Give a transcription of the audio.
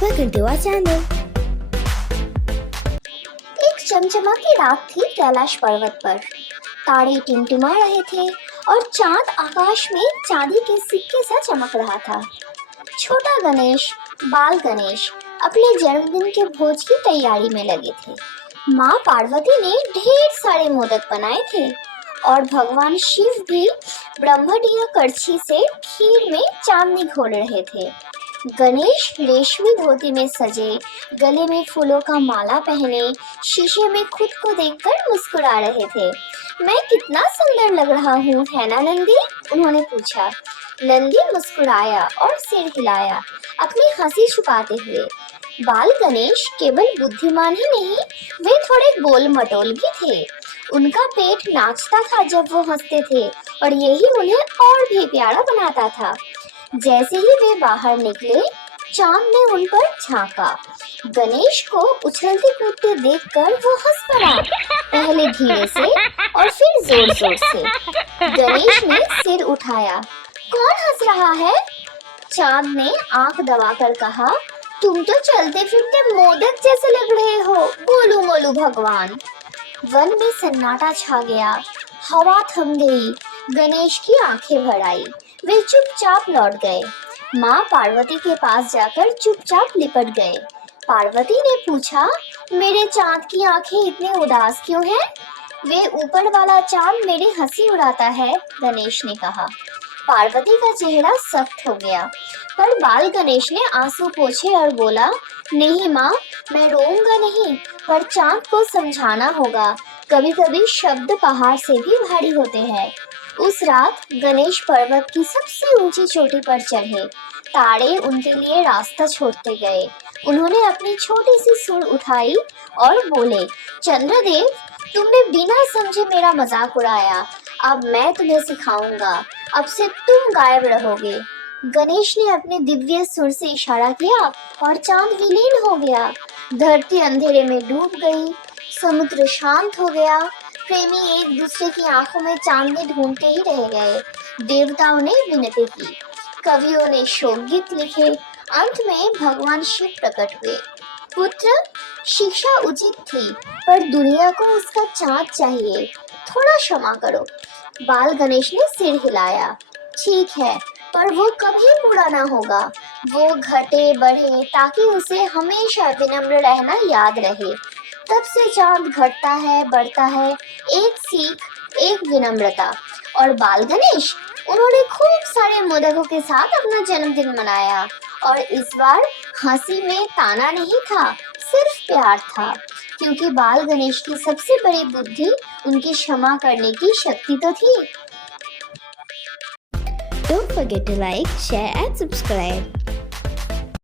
Welcome to our channel. एक चमचमाती रात थी कैलाश पर्वत पर। तारे टिमटिमा रहे थे और चांद आकाश में चांदी के सिक्के सा चमक रहा था। छोटा गणेश, बाल गणेश अपने जन्मदिन के भोज की तैयारी में लगे थे। माँ पार्वती ने ढेर सारे मोदक बनाए थे और भगवान शिव भी ब्रह्मटीय करछी से खीर में चांदनी घोल रहे थे। गणेश रेशमी धोती में सजे, गले में फूलों का माला पहने, शीशे में खुद को देखकर मुस्कुरा रहे थे। मैं कितना सुंदर लग रहा हूँ, है ना नंदी? उन्होंने पूछा। नंदी मुस्कुराया और सिर हिलाया, अपनी हंसी छुपाते हुए। बाल गणेश केवल बुद्धिमान ही नहीं, वे थोड़े गोल मटोल भी थे। उनका पेट नाचता था जब वो हंसते थे और यही उन्हें और भी प्यारा बनाता था। जैसे ही वे बाहर निकले, चांद ने उन पर झांका। गणेश को उछलते कूदते देखकर वो हंस पड़ा, पहले धीरे से और फिर जोर जोर से। गणेश ने सिर उठाया। कौन हंस रहा है? चांद ने आंख दबाकर कहा, तुम तो चलते फिरते मोदक जैसे लग रहे हो, गोलू मोलू भगवान। वन में सन्नाटा छा गया, हवा थम गई। गणेश की आंखें भर आई, वे चुपचाप लौट गए। माँ पार्वती के पास जाकर चुपचाप लिपट गए। पार्वती ने पूछा, मेरे चांद की आंखें इतनी उदास क्यों हैं? वे ऊपर वाला चांद मेरी हंसी उड़ाता है, गणेश ने कहा। पार्वती का चेहरा सख्त हो गया, पर बाल गणेश ने आंसू पोंछे और बोला, नहीं माँ, मैं रोऊंगा नहीं, पर चांद को समझाना होगा। कभी कभी शब्द पहाड़ से भी भारी होते हैं। उस रात गणेश पर्वत की सबसे ऊंची चोटी पर चढ़े। तारे उनके लिए रास्ता छोड़ते गए। उन्होंने अपनी छोटी सी सुर उठाई और बोले, चंद्रदेव, तुमने बिना समझे मेरा मजाक उड़ाया। अब मैं तुम्हें सिखाऊंगा। अब से तुम गायब रहोगे। गणेश ने अपने दिव्य सुर से इशारा किया और चांद विलीन हो गया। धरती अंधेरे में डूब गई। समुद्र शांत हो गया। प्रेमी एक दूसरे की आंखों में चांदनी ढूंढते ही रह गए। देवताओं ने विनती की, कवियों ने शोकगीत लिखे। अंत में भगवान शिव प्रकट हुए। पुत्र, शिक्षा उचित थी, पर दुनिया को उसका चाँद चाहिए। थोड़ा क्षमा करो। बाल गणेश ने सिर हिलाया। ठीक है, पर वो कभी पूरा ना होगा। वो घटे बढ़े ताकि उसे हमेशा विनम्र रहना याद रहे। तब से चांद घटता है, बढ़ता है, एक सीख, एक विनम्रता। और बाल गणेश, उन्होंने खूब सारे मोदकों के साथ अपना जन्मदिन मनाया। और इस बार हंसी में ताना नहीं था, सिर्फ प्यार था, क्योंकि बाल गणेश की सबसे बड़ी बुद्धि उनकी क्षमा करने की शक्ति तो थी। Don't forget to like, share and subscribe.